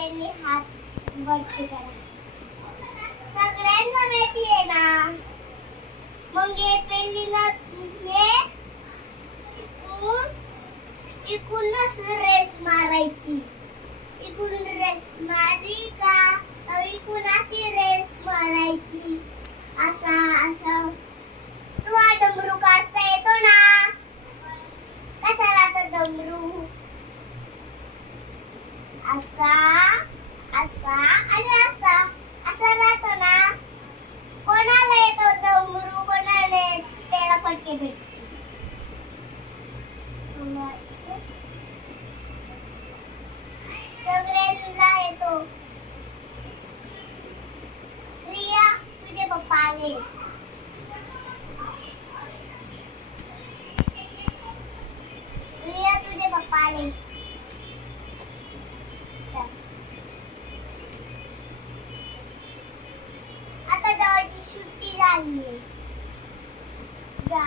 त्यांनी हात वरती करा. सगळ्यांना माहिती आहे ना. मग हे पहिली ना हे इकडूनच रेस मारायची. इकडून रेस मारली का तर इकडून अशी रेस मारायची. असा असा. तुम्हाला डमरू काढता येतो ना. कसा राहतो डमरू. असा असा आणि असा असा राहतो ना. कोणाला येतो डमरू कोणाला त्याला फटके भेटते. सगळ्यांना येतो. रिया तुझे पप्पा आले. रिया तुझे पप्पा आले. आता जायची सुट्टी झाली. जा.